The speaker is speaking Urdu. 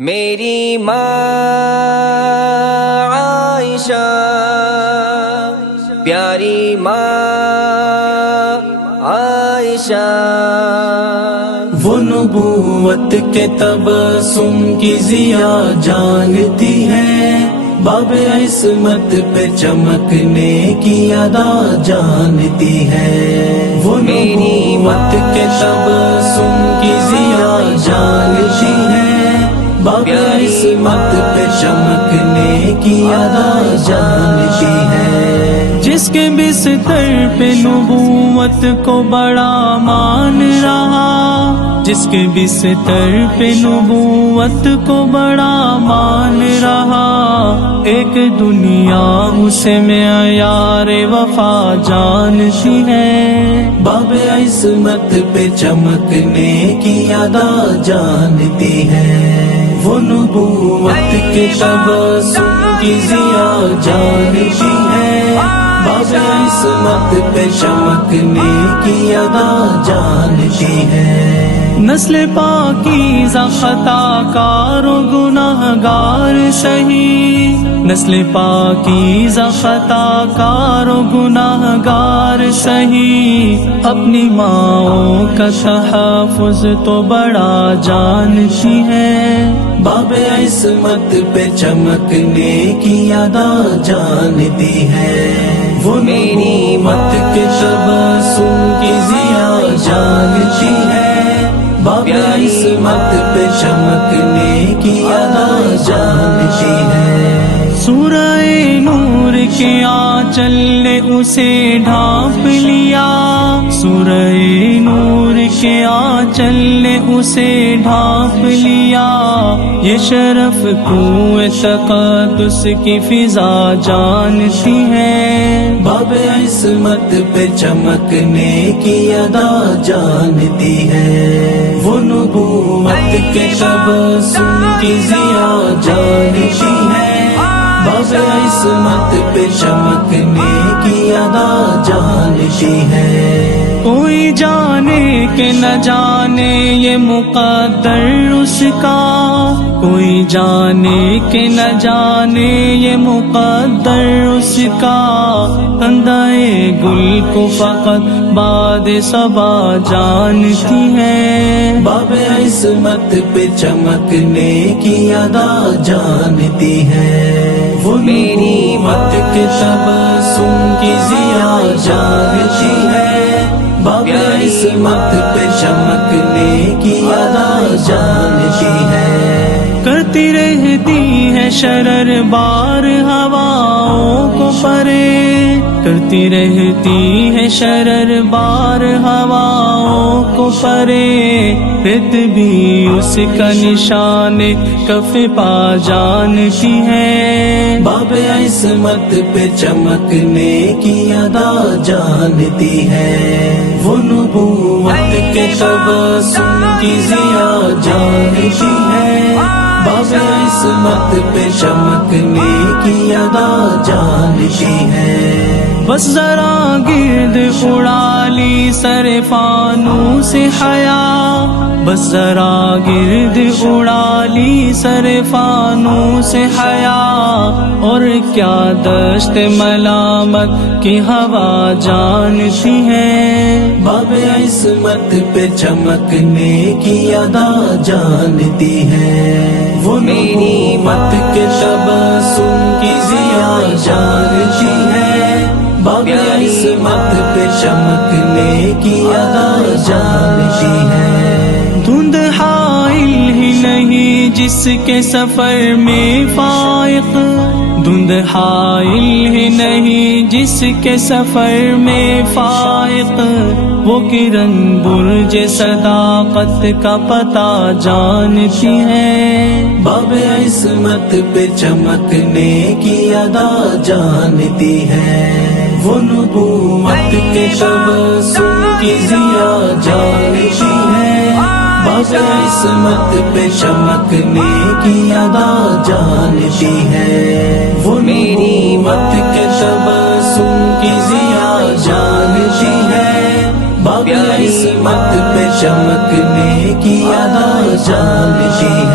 میری ماں عائشہ پیاری ماں عائشہ، وہ نبوت کے تبسم کی ضیا جانتی ہے، باب عصمت پہ چمکنے کی ادا جانتی ہے۔ وہ نبوت کے تبسم کی ضیا جانتی ہے، باب عصمت پہ چمکنے کی ادا جانتی ہے۔ جس کے بستر پہ نبوت کو بڑا مان رہا، جس کے بستر پہ نبوت کو بڑا مان رہا، ایک دنیا اسے معیار وفا جانتی ہے، باب عصمت پہ چمکنے کی ادا جانتی ہے۔ وہ نبوت کے تبسم کی ضیا جانتی ہے، باب عصمت پہ چمکنے کی ادا جانتی ہے۔ نسل پاکیزہ خطا کار و گناہ گار سہی، نسل پاکیزہ خطا کار و گناہ گار سہی، اپنی ماں کا تحفظ تو بڑا جانتی ہے، باب عصمت پہ چمکنے کی ادا جانتی ہے۔ وہ نبوت کے تبسم کی ضیا جانتی ہے، باب عصمت پہ چمکنے کی ادا جانتی ہے۔ سورہ نور کے آنچل نے اسے ڈھانپ لیا، سورہ نور کے آنچل نے اسے ڈھانپ لیا، یہ شرف کوہ تقدس کی فضا جانتی ہے، باب عصمت پہ چمکنے کی ادا جانتی ہے۔ وہ نبوت کے تبسم کی ضیا جانتی ہے، باب عصمت پہ چمکنے کی ادا جانتی ہے۔ کوئی جانے کہ نہ جانے یہ مقدر اس کا، کوئی جانے کہ نہ جانے یہ مقدر اس کا، تندائے گل کو فقط باد صبا جانتی ہے، باب عصمت پہ چمکنے کی ادا جانتی ہے۔ وہ نبوت کے تبسم کی ضیا جانتی ہے، باب عصمت پہ چمکنے کی ادا جانتی ہے۔ کرتی رہتی ہے شرر بار ہواؤں کو پرے، کرتی رہتی ہے شرر بار ہواؤں کو پرے، رت بھی اس کا نشان کف پا جانتی ہے، باب عصمت پہ چمکنے کی ادا جانتی ہے۔ وہ نبوت کے تبسم کی ضیا جانتی ہے، باب عصمت پہ چمکنے کی ادا جانتی ہے۔ بس ذرا گرد اڑا لی سر فانو سے حیا، بس ذرا گرد اڑا لی سر فانو سے حیا، اور کیا دشت ملامت کی ہوا جانتی ہے، باب عصمت پہ چمکنے کی ادا جانتی ہے۔ وہ نبوت کے تبسم کی ضیا جانتی ہے، باب عصمت پہ چمکنے کی ادا جانتی ہے۔ دھند حائل ہی نہیں جس کے سفر میں فائق، دھند حائل ہی نہیں جس کے سفر میں فائق، وہ کرن برج صداقت کا پتہ جانتی ہے، باب عصمت پہ چمکنے کی ادا جانتی ہے۔ وہ نبوت کے تبسم کی ضیا جانتی ہے، باب عصمت پہ چمکنے کی ادا جانتی ہے۔ وہ نبوت کے تبسم کی ضیا جانتی ہے، باب عصمت پہ چمکنے کی ادا جانتی ہے۔